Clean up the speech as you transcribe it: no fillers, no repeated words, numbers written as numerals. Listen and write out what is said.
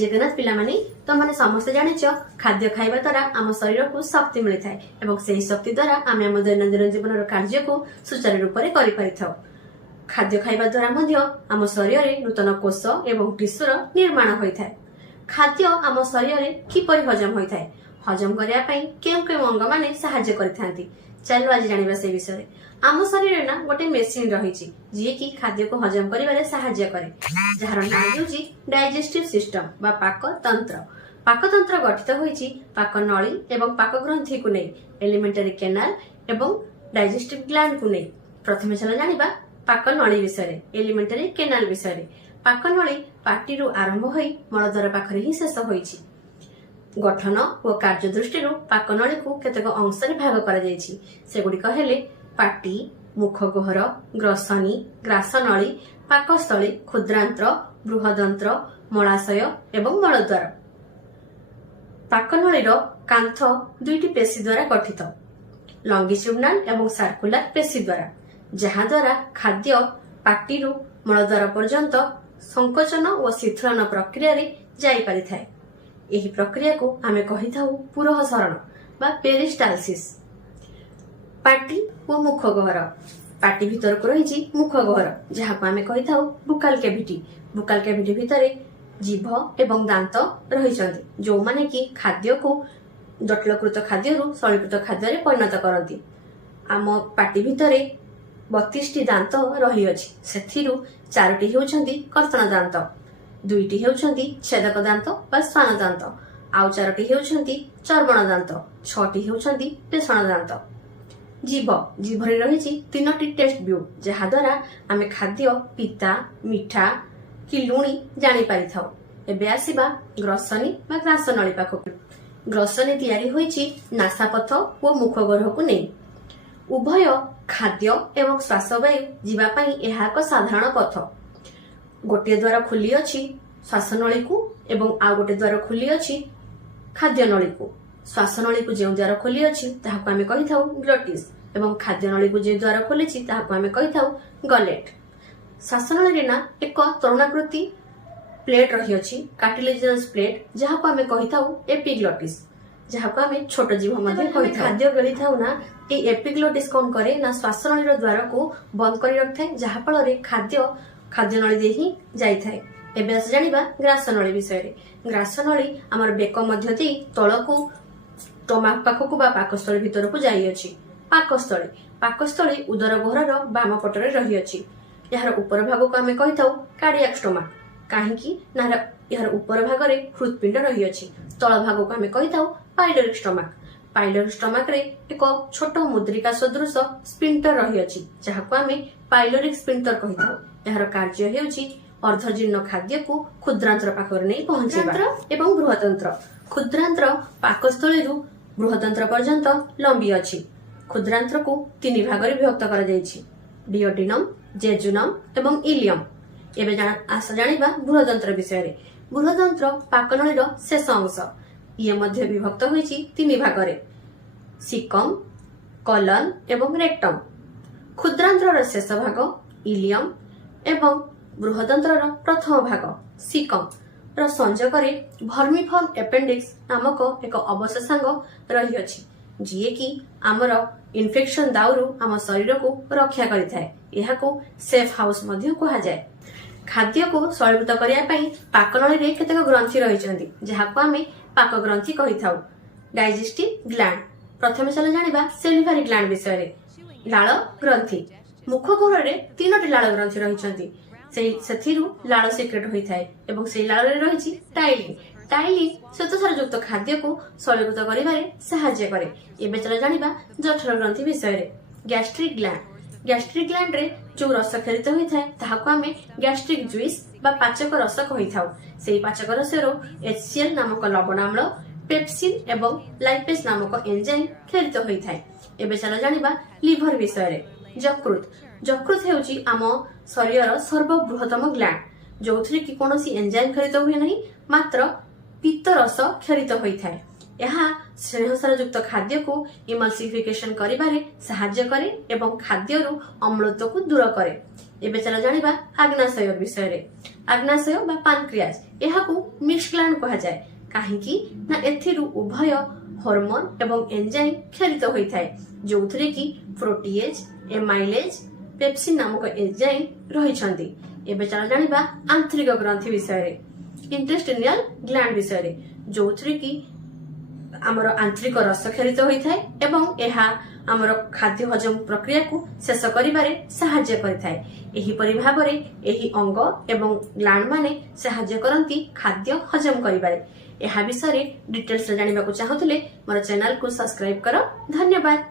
जगन्नाथ पिलामाने तुमने समस्ते जानिच खाद्य खाइबा द्वारा आम शरीर को शक्ति मिलता है एवं सही शक्ति द्वारा आम आम दैनंदिन जीवन कार्य को सुचारू रूप से कर खाद्य खाइबा द्वारा आम शरीर में नूतन कोष एवं टिश्यूर निर्माण होता है। खाद्य आम शरीर में किपरि हजम होता है, हजम करने केउ केउ अंग माने सहाय्य करथांती। चलो आज जानिबा से विषय। आम शरीर ना गोटे मेसीन रही जी कि खाद्य को हजम करिबारे सहाय्य करे, जार नाम हेउची डाइजेस्टिव सिस्टम बा पाक तंत्र। पाक तंत्र गठित होईची पाक नली एवं पाक ग्रंथि को नहीं, एलिमेंटरी केनाल एवं डाइजेस्टिव ग्लैंड को नहीं। प्रथमे चलो जानिबा पाक नली विषय, एलिमेंटरी केनाल विषय। पाक नली पार्टी आरंभ होई मलद्वार पाखरे ही शेष होईची। गठन और कार्य दृष्टि पाक नली को केतेक अंश भाग करा जायछि। सेगुड़िक हेले पाटी, मुखगहर, ग्रसनी, ग्रासनली, पाकस्थली, क्षुद्रांत्र, बृहदंत्र, मलाशय एवं मलद्वार। पाकनलीर कांथ दुईटी पेशी द्वारा गठित, लंगिट्यूडनाल एवं सर्कुलर पेशी द्वारा, जहा द्वारा खाद्य पाटी मलद्वार पर्यंत संकोचन और शिथिलन प्रक्रिया रे जाई पारि थाए। एही प्रक्रिया को आमे कहि थाउ पुरहसरण बा पेरिस्टालसिस। पाटी और मुखगहर, पाटी भीतर को रही मुखगहर जहाँ को आमे कहि थाउ बुकाल कैविटी। बुकाल कैविटी भितर जीभ एवं दांत रही जो माने कि खाद्य को जटिलकृत खाद्य सरलीकृत खाद्य परिणत करती। आम पाटी भितर 32टी दांत रही अछि, सेथिरु 4टी हेउछंती कर्तन दांत, 2टी हेउछंती छेदक दांत बा स्वान दांत, आउ 4टी हेउछंती चर्मण दांत, 6टी हेउछंती पेषण दांत। जीभ, जीभरे रही 3टी टेस्ट ब्यू जहा द्वारा आमे खाद्य पिता, मीठा कि लुणी जानी पारि थाउ। एबे आसीबा ग्रसनी बा ग्रासनली पाखकु। ग्रसनी तैयारी होईची नासापथ और मुखगहर को नहीं। उभय खाद्य एवं श्वासवायु जीवा पई एहा एक साधारण पथ। गोटे द्वार खुली अछि श्वासनली को एवं आ गोटे द्वार खुली अछि खाद्य नली को। श्वासनली को जे द्वार खुली अछि ताहाको आमे कहि थाउ ग्लटिस एवं खाद्य नली को जे द्वार खुलिछि ताहाको आमे कहि थाउ गलेट। श्वासनली रे ना एक तरुणाकृति प्लेट रही अछि, कार्टिलेजिनस प्लेट, जहा को आमे कहि थाउ एपिग्लटिस, जहा को आमे छोट जीभ मध्ये कहि थाउ। खाद्य गली थाउ ना ए एपिग्लटिस कोन करे ना श्वासनली द्वार को बंद करि रखथाय, जहा फल रे खाद्य नली दे ही जाई थाए। एबे आस जानिबा ग्रासनली विषय रे। ग्रासनली हमर बेक मध्य दे तळकु स्टोमाक पाखकु बा पाकस्थली भितर को जाई अछि। पाकस्थली उदर गहरर बाम पटरे रही अछि। यार ऊपर भाग को आमे कहि थाउ कार्डियाक स्टोमाक, काहेकि ना यार ऊपर भाग रे हृदपिंड रही अछि। तळ भाग को आमे कहि थाउ पाइलोरिक स्टोमाक। पाइलोरिक स्टोमाक रे एक छोट मुद्रिका सदृश स्पिंटर रही अछि, जहा को आमे पाइलोरिक स्पिंटर कहि थाउ। यार कार्य हेउची अर्धजीर्ण खाद्य को क्षुद्रांत्र पाखरे नै पहुंचेबा। एवं बृहदंत्र, क्षुद्रांत्र पाकस्थली बृहदंत्र पर्यंत लंबी अछि। क्षुद्रांत्र को 3 भाग रे विभक्त करा जायछि, डियोडिनम, जेजुनम एवं इलियम। एबे आस जानिबा बृहदंत्र विषय रे। बृहदंत्र पाकनलीर शेष अंश, ये मध्य विभक्त होईछि 3 भाग रे, सिकम, कॉलन एवं रेक्टम। क्षुद्रांत्रर शेष भाग इलियम एवं बृहदंत्रर प्रथम भाग सिकम र संयोग रे भर्मिफर्म एपेंडिक्स नामक एक अवशेषांग रही अछि, जिए कि आमर इन्फेक्शन दाउरु आम शरीर को रक्षा करिथाय। एहाको सेफ हाउस मध्य कहा जाय। खाद्य को सरलीकृत करिया पई पाकनली रे केतेक ग्रंथि रहिचंती, जहाको आमे पाक ग्रंथि कहि थाउ। डाइजेस्टिव ग्लैंड, प्रथमे चलो जानिबा सेलिवरी ग्लैंड विषय रे। लाळ ग्रंथि, मुखगहर रे 3टी लाळ ग्रंथि रहिचंती, सेथिरु लाळ सिक्रेट होई थाए एवं सेई लाळ रे रहिछि टाइलिन। टाइलिन श्वेतसार युक्त खाद्य को सरलीकृत करिबारे सहायता करे। एबे चलो जानिबा जठर ग्रंथि विषय रे। गैस्ट्रिक ग्लैंड, गैस्ट्रिक ग्लैंड रे जो रस खेलित होई थाए ताहाको आमे गैस्ट्रिक जुइस बा पाचक रस कहि थाउ। सेई पाचक रसरो HCl नामक लवणाम्ल, पेप्सिन एवं लाइपेज नामक एंजाइम खेलित होई थाए। एबे चलो जानिबा लिवर विषय रे। यकृत, यकृत हेउची आम शरीर सर्वबृहत्तम ग्लैंड, जोथरे कि कोनोसी एंजाइम खेलित हुए नहीं, मात्र पित्त रस खेलित होई थाए। यह स्नेहसार युक्त खाद्य को इमल्सिफिकेशन करिबारे सहायता करे एवं खाद्यरु अम्लत्व को दूर करे। एबे चलो जानिबा आग्नाशय विषय। आग्नाशय बा पानक्रियाज एहाकू मिक्स ग्लैंड कहा जाए काहेकि ना एथिरु उभय हार्मोन एवं एंजाइम क्षरित होइथाय जोथरे कि प्रोटीएज एमाइलेज पेप्सिन नामक एंजाइम रहिछंती। एबे चलो जानिबा आंतरिक ग्रंथि विषय इंटेस्टिनियल ग्लैंड विषय जोथरे कि आमर आंतरिक रस क्षरित होइथाय एवं एहा आमर खाद्य हजम प्रक्रिया को शेष करिबारे सहाय्य करिथाय। एही परि भाबरे एही अंग एवं ग्लैंड माने सहाय्य करंती खाद्य हजम करिबारे। एहा विषय डिटेल्स जानिबा को चाहुतले मोर चैनल को सब्सक्राइब करो। धन्यवाद।